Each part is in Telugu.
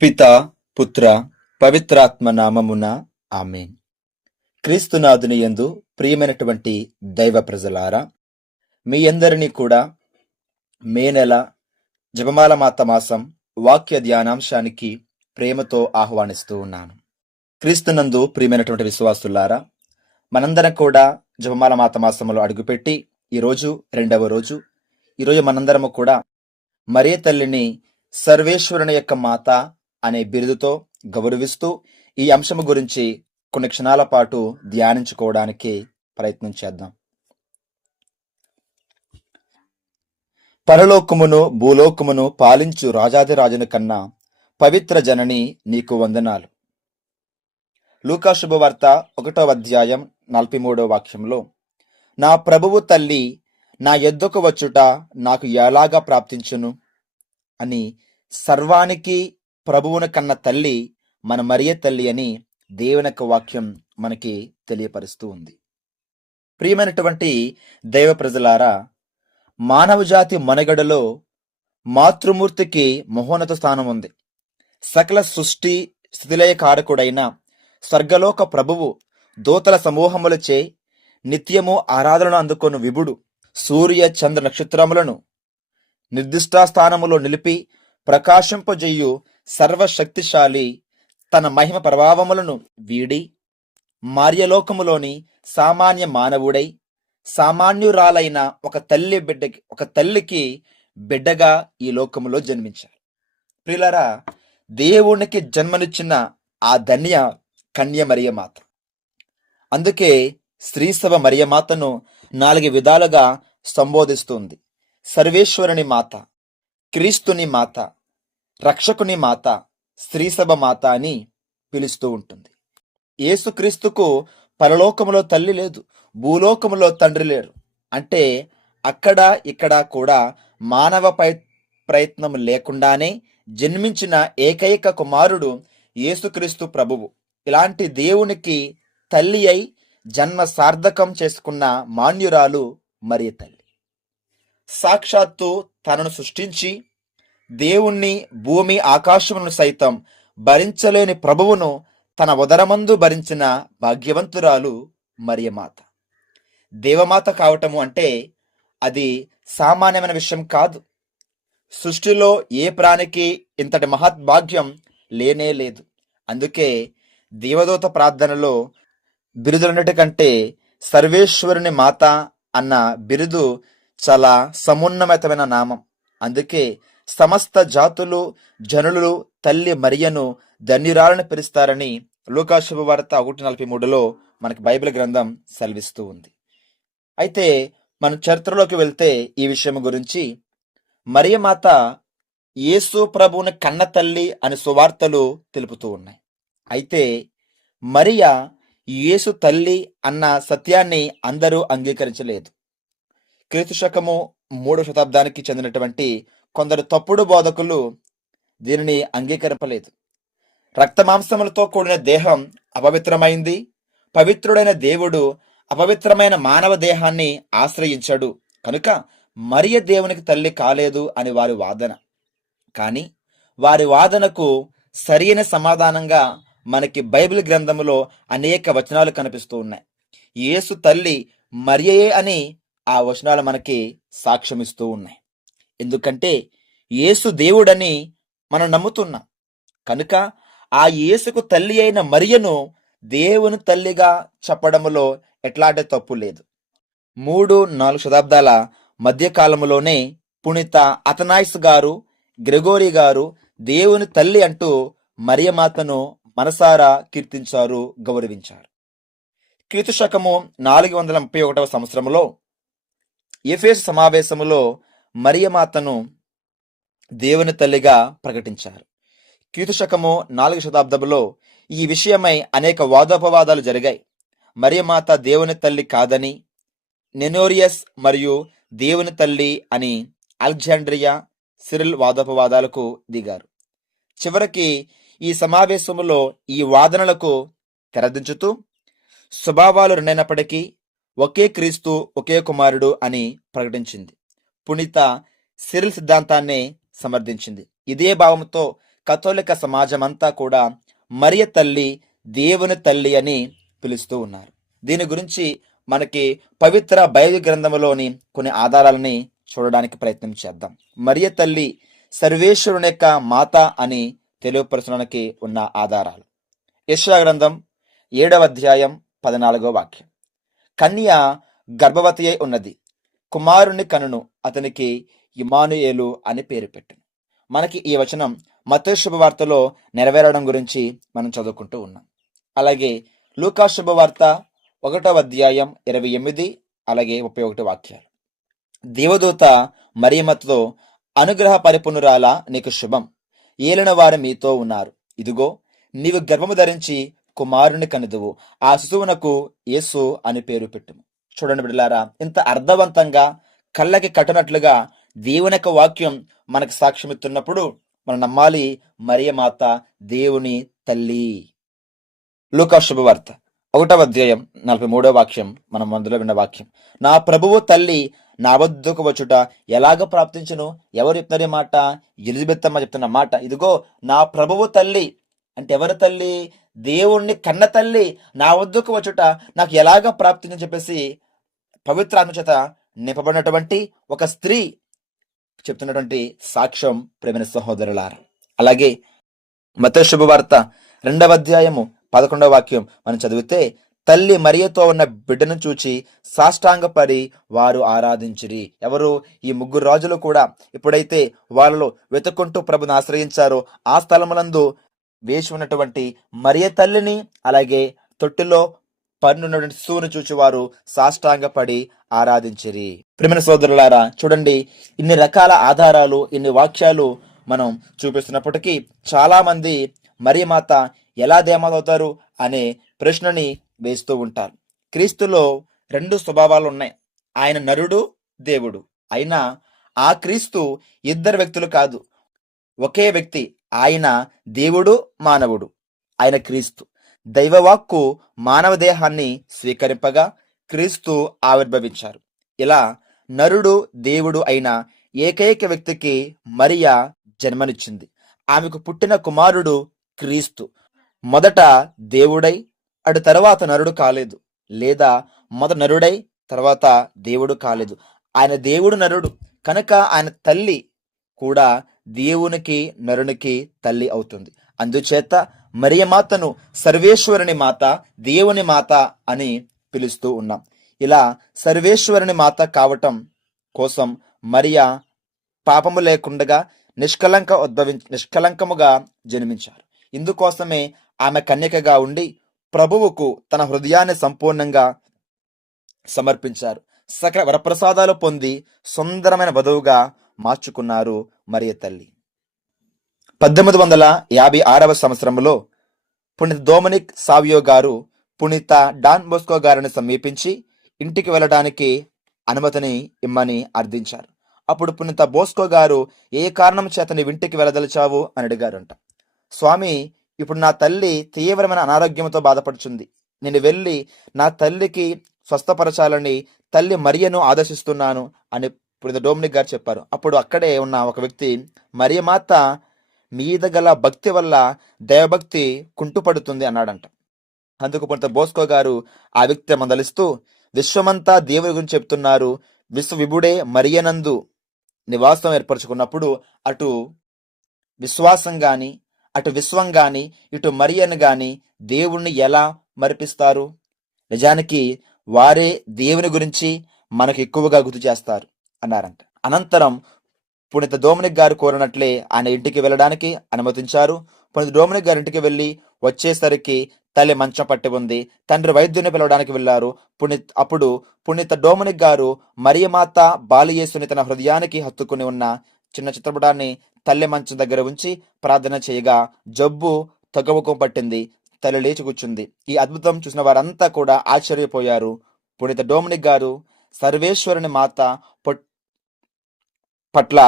పిత పుత్ర పవిత్రాత్మ నామమున ఆమేన్. క్రీస్తునాథుని యందు ప్రియమైనటువంటి దైవ ప్రజలారా, మీ అందరినీ కూడా మే నెల జపమాల మాత మాసం వాక్య ధ్యానాంశానికి ప్రేమతో ఆహ్వానిస్తూ ఉన్నాను. క్రీస్తునందు ప్రియమైనటువంటి విశ్వాసులారా, మనందరం కూడా జపమాల మాత మాసములో అడుగుపెట్టి ఈరోజు రెండవ రోజు. ఈరోజు మనందరము కూడా మరియ తల్లిని సర్వేశ్వరుని యొక్క మాత అనే బిరుదుతో గౌరవిస్తూ ఈ అంశము గురించి కొన్ని క్షణాల పాటు ధ్యానించుకోవడానికి ప్రయత్నం చేద్దాం. పరలోకమును భూలోకమును పాలించు రాజాదిరాజుని కన్నా పవిత్ర జనని నీకు వందనాలు. లూకా శుభవార్త 1వ అధ్యాయం 43వ వాక్యంలో, నా ప్రభువు తల్లి నా యొద్దకు వచ్చుట నాకు ఎలాగా ప్రాప్తించును అని సర్వానికి ప్రభువును కన్న తల్లి మన మరియ తల్లి అని దేవుని యొక్క వాక్యం మనకి తెలియపరుస్తూ ఉంది. ప్రియమైనటువంటి దైవ ప్రజలారా, మానవ జాతి మనుగడలో మాతృమూర్తికి మహోన్నత స్థానం ఉంది. సకల సృష్టి స్థితిలయ కారకుడైన స్వర్గలోక ప్రభువు దూతల సమూహములచే నిత్యము ఆరాధనను అందుకొను విభుడు సూర్య చంద్ర నక్షత్రములను నిర్దిష్ట స్థానములో నిలిపి ప్రకాశింపజేయు సర్వశక్తిశాలి తన మహిమ ప్రభావములను వీడి మార్యలోకములోని సామాన్య మానవుడై సామాన్యురాలైన ఒక తల్లికి బిడ్డగా ఈ లోకములో జన్మించారు. ప్రియులారా, దేవునికి జన్మనిచ్చిన ఆ ధన్య కన్య మరియమాత. అందుకే శ్రీసభ మరియమాతను 4 విధాలుగా సంబోధిస్తుంది. సర్వేశ్వరుని మాత, క్రీస్తుని మాత, రక్షకుని మాత, శ్రీసభ మాత అని పిలుస్తూ ఉంటుంది. యేసుక్రీస్తుకు పరలోకములో తల్లి లేదు, భూలోకములో తండ్రి లేరు. అంటే అక్కడ ఇక్కడ కూడా మానవ ప్రయత్నం లేకుండానే జన్మించిన ఏకైక కుమారుడు యేసుక్రీస్తు ప్రభువు. ఇలాంటి దేవునికి తల్లి అయి జన్మ సార్థకం చేసుకున్న మాన్యురాలు మరియ తల్లి. సాక్షాత్తు తనను సృష్టించి దేవుణ్ణి, భూమి ఆకాశములను సైతం భరించలేని ప్రభువును తన ఉదరమందు భరించిన భాగ్యవంతురాలు మరియమాత. దేవమాత కావటము అంటే అది సామాన్యమైన విషయం కాదు. సృష్టిలో ఏ ప్రాణికి ఇంతటి మహద్భాగ్యం లేనే లేదు. అందుకే దేవదూత ప్రార్థనలో బిరుదులన్నిటికంటే సర్వేశ్వరుని మాత అన్న బిరుదు చాలా సమున్నతమైన నామం. అందుకే సమస్త జాతులు జనులు తల్లి మరియను ధన్యురాలను పిలుస్తారని లూకా శుభవార్త 1:43లో మనకి బైబిల్ గ్రంథం సెలవిస్తూ ఉంది. అయితే మనం చరిత్రలోకి వెళ్తే ఈ విషయం గురించి మరియమాత యేసు ప్రభువుని కన్న తల్లి అని సువార్తలు తెలుపుతూ ఉన్నాయి. అయితే మరియ యేసు తల్లి అన్న సత్యాన్ని అందరూ అంగీకరించలేదు. క్రీస్తు శకము 3వ శతాబ్దానికి చెందినటువంటి కొందరు తప్పుడు బోధకులు దీనిని అంగీకరింపలేదు. రక్తమాంసములతో కూడిన దేహం అపవిత్రమైంది, పవిత్రుడైన దేవుడు అపవిత్రమైన మానవ దేహాన్ని ఆశ్రయించడు, కనుక మరియ దేవునికి తల్లి కాలేదు అని వారి వాదన. కానీ వారి వాదనకు సరైన సమాధానంగా మనకి బైబిల్ గ్రంథములో అనేక వచనాలు కనిపిస్తూ ఉన్నాయి. యేసు తల్లి మరియయే అని ఆ వచనాలు మనకి సాక్ష్యమిస్తూ ఉన్నాయి. ఎందుకంటే యేసు దేవుడని మనం నమ్ముతున్నాం కనుక ఆ యేసుకు తల్లి అయిన మరియను దేవుని తల్లిగా చెప్పడంలో ఎట్లాంటి తప్పు లేదు. 3-4 శతాబ్దాల మధ్యకాలంలోనే పునీత అథనాయిస్ గారు, గ్రెగోరీ గారు దేవుని తల్లి అంటూ మరియమాతను మనసారా కీర్తించారు, గౌరవించారు. క్రీస్తు శకము 431వ సంవత్సరంలో ఎఫెసు సమావేశములో మరియమాతను దేవుని తల్లిగా ప్రకటించారు. క్రీస్తు శకము 4వ శతాబ్దంలో ఈ విషయమై అనేక వాదోపవాదాలు జరిగాయి. మరియమాత దేవుని తల్లి కాదని నెనోరియస్ మరియు దేవుని తల్లి అని అలెగ్జాండ్రియా, సిరిల్ వాదోపవాదాలకు దిగారు. చివరికి ఈ సమావేశములో ఈ వాదనలకు తెరదించుతూ స్వభావాలు రెండైనప్పటికీ ఒకే క్రీస్తు, ఒకే కుమారుడు అని ప్రకటించింది. పునీత సిరిల్ సిద్ధాంతాన్ని సమర్థించింది. ఇదే భావంతో కథోలిక సమాజం అంతా కూడా మరియ తల్లి, దేవుని తల్లి అని పిలుస్తూ ఉన్నారు. దీని గురించి మనకి పవిత్ర బైబిల్ గ్రంథములోని కొన్ని ఆధారాలని చూడడానికి ప్రయత్నం చేద్దాం. మరియ తల్లి సర్వేశ్వరుని యొక్క మాత అని తెలియపరచడానికి ఉన్న ఆధారాలు. యెషయా గ్రంథం 7వ అధ్యాయం 14వ వాక్యం. కన్య గర్భవతి అయి ఉన్నది, కుమారుని కనును, అతనికి ఇమ్మానుయేలు అని పేరు పెట్టెను. మనకి ఈ వచనం మత్తయి శుభవార్తలో నెరవేరడం గురించి మనం చదువుకుంటూ ఉన్నాం. అలాగే లూకా శుభవార్త 1వ అధ్యాయం 28 అలాగే 31 వాక్యాలు. దేవదూత మరియమ్మతో, అనుగ్రహ పరిపూర్ణురాల, నీకు శుభం, ఏలిన వారు మీతో ఉన్నారు. ఇదిగో, నీవు గర్భము ధరించి కుమారుని కనుదువు, ఆ శిశువునకు యేసు అని పేరు పెట్టుము. చూడండి బిడ్డలారా, ఇంత అర్థవంతంగా కళ్ళకి కట్టునట్లుగా దేవుని యొక్క వాక్యం మనకు సాక్ష్యమిస్తున్నప్పుడు మనం నమ్మాలి, మరియమాత దేవుని తల్లి. లూకా శుభవార్త 1వ అధ్యాయం 43వ వాక్యం మనం అందులో విన్న వాక్యం. నా ప్రభువు తల్లి నా వద్దకు వచ్చుట ఎలాగ ప్రాప్తించును? ఎవరు చెప్తున్నారు ఈ మాట? ఎలిజబెత్ అమ్మ చెప్తున్న మాట. ఇదిగో నా ప్రభువు తల్లి అంటే ఎవరి తల్లి? దేవుణ్ణి కన్న తల్లి నా వద్దకు వచ్చుట నాకు ఎలాగ ప్రాప్తించని చెప్పేసి పవిత్ర ఆత్మ చేత నింపబడినటువంటి ఒక స్త్రీ చెప్తున్నటువంటి సాక్ష్యం ప్రేమైన సహోదరులారా. అలాగే మత్తయి శుభవార్త 2వ అధ్యాయము 11వ వాక్యం మనం చదివితే, తల్లి మరియతో ఉన్న బిడ్డను చూచి సాష్టాంగపడి వారు ఆరాధించిరి. ఎవరు? ఈ ముగ్గురు రాజులు కూడా ఎప్పుడైతే వాళ్ళలో వెతుక్కుంటూ ప్రభుని ఆశ్రయించారో ఆ స్థలములందు వేసి ఉన్నటువంటి మరియ తల్లిని, అలాగే తొట్టిలో పన్నున్నటువంటి శిశువును చూచి వారు సాష్టాంగపడి ఆరాధించిరి. ప్రియమైన సోదరులారా, చూడండి, ఇన్ని రకాల ఆధారాలు, ఇన్ని వాక్యాలు మనం చూపిస్తున్నప్పటికీ చాలా మంది మరియమాత ఎలా దేవమాత అవుతారు అనే ప్రశ్నని వేస్తూ ఉంటారు. క్రీస్తులో 2 స్వభావాలు ఉన్నాయి. ఆయన నరుడు, దేవుడు. అయినా ఆ క్రీస్తు ఇద్దరు వ్యక్తులు కాదు, ఒకే వ్యక్తి. ఆయన దేవుడు, మానవుడు. ఆయన క్రీస్తు దైవవాక్కు మానవ దేహాన్ని స్వీకరింపగా క్రీస్తు ఆవిర్భవించారు. ఇలా నరుడు, దేవుడు అయిన ఏకైక వ్యక్తికి మరియా జన్మనిచ్చింది. ఆమెకు పుట్టిన కుమారుడు క్రీస్తు మొదట దేవుడై అటు తర్వాత నరుడు కాలేదు, లేదా మొదట నరుడై తర్వాత దేవుడు కాలేదు. ఆయన దేవుడు, నరుడు కనుక ఆయన తల్లి కూడా దేవునికి నరునికి తల్లి అవుతుంది. అందుచేత మరియమాతను సర్వేశ్వరుని మాత, దేవుని మాత అని పిలుస్తూ ఉన్నాం. ఇలా సర్వేశ్వరుని మాత కావటం కోసం మరియా పాపము లేకుండగా నిష్కలంకముగా జన్మించారు. ఇందుకోసమే ఆమె కన్యకగా ఉండి ప్రభువుకు తన హృదయాన్ని సంపూర్ణంగా సమర్పించారు. సకల వరప్రసాదాలు పొంది సుందరమైన వధువుగా మార్చుకున్నారు మరియ తల్లి. 1856వ సంవత్సరంలో పునీత డొమినిక్ సావియో గారు పునీత డాన్ బోస్కో గారిని సమీపించి ఇంటికి వెళ్ళడానికి అనుమతిని ఇమ్మని అర్థించారు. అప్పుడు పునీత బోస్కో గారు, ఏ కారణం చేత నీ ఇంటికి వెళ్ళదలిచావు అని అడిగారంట. స్వామి, ఇప్పుడు నా తల్లి తీవ్రమైన అనారోగ్యంతో బాధపడుచుంది. నేను వెళ్ళి నా తల్లికి స్వస్థపరచాలని తల్లి మరియను ఆదేశిస్తున్నాను అని పునీత డొమినిక్ గారు చెప్పారు. అప్పుడు అక్కడే ఉన్న ఒక వ్యక్తి, మరియమాత మీద గల భక్తి వల్ల దైవభక్తి కుంటుపడుతుంది అన్నాడంట. అందుకు పునీత బోస్కో గారు ఆ వ్యక్తి మందలిస్తూ, విశ్వమంతా దేవుని గురించి చెప్తున్నారు, విశ్వవిభుడే మరియనందు నివాసం ఏర్పరచుకున్నప్పుడు అటు విశ్వాసం గాని, అటు విశ్వం గాని, ఇటు మరియను గాని దేవుణ్ణి ఎలా మరిపిస్తారు? నిజానికి వారే దేవుని గురించి మనకు ఎక్కువగా గుర్తు చేస్తారు అన్నారంట. అనంతరం పునీత డొమినిక్ గారు కోరినట్లే ఆయన ఇంటికి వెళ్ళడానికి అనుమతించారు. పునీత డొమినిక్ గారి ఇంటికి వెళ్ళి వచ్చేసరికి తల్లి మంచం పట్టి ఉంది. తండ్రి వైద్యుని పిలవడానికి వెళ్లారు. అప్పుడు పునీత డొమినిక్ గారు మరియమాత బాలయేసుని తన హృదయానికి హత్తుకుని ఉన్న చిన్న చిత్రపటాన్ని తల్లి మంచం దగ్గర ఉంచి ప్రార్థన చేయగా జబ్బు తగ్గుముఖం పట్టింది. తల్లి లేచి కూర్చుంది. ఈ అద్భుతం చూసిన వారంతా కూడా ఆశ్చర్యపోయారు. పునీత డొమినిక్ గారు సర్వేశ్వరుని మాత పట్ల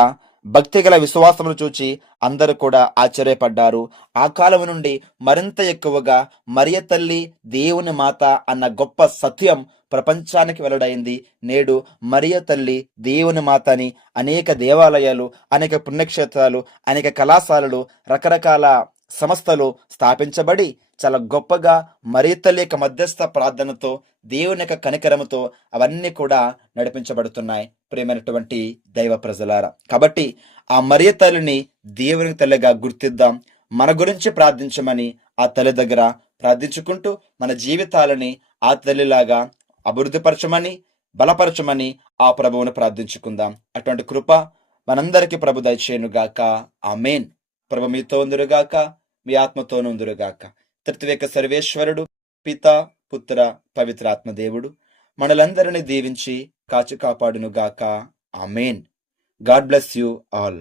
భక్తిగల విశ్వాసమును చూచి అందరూ కూడా ఆశ్చర్యపడ్డారు. ఆ కాలం నుండి మరింత ఎక్కువగా మరియ తల్లి దేవుని మాత అన్న గొప్ప సత్యం ప్రపంచానికి వెల్లడైంది. నేడు మరియ తల్లి దేవుని మాత అని అనేక దేవాలయాలు, అనేక పుణ్యక్షేత్రాలు, అనేక కళాశాలలు, రకరకాల సంస్థలు స్థాపించబడి చాలా గొప్పగా మరియ తల్లి యొక్క మధ్యస్థ ప్రార్థనతో, దేవుని యొక్క కనికరముతో అవన్నీ కూడా నడిపించబడుతున్నాయి. ప్రియమైనటువంటి దైవ ప్రజలారా, కాబట్టి ఆ మరియ తల్లిని దేవుని తల్లిగా గుర్తిద్దాం. మన గురించి ప్రార్థించమని ఆ తల్లి దగ్గర ప్రార్థించుకుంటూ మన జీవితాలని ఆ తల్లిలాగా అభివృద్ధిపరచమని, బలపరచమని ఆ ప్రభువును ప్రార్థించుకుందాం. అటువంటి కృప మనందరికీ ప్రభు దయచేయునుగాక. ఆమేన్. ప్రభు మీతో ఉందురుగాక, మీ ఆత్మతోనూ ఉందురుగాక. త్రిత్వేక సర్వేశ్వరుడు, పిత, పుత్ర, పవిత్రాత్మ దేవుడు మనలందరినీ దీవించి కాచి కాపాడునుగాక. Amen. God bless you all.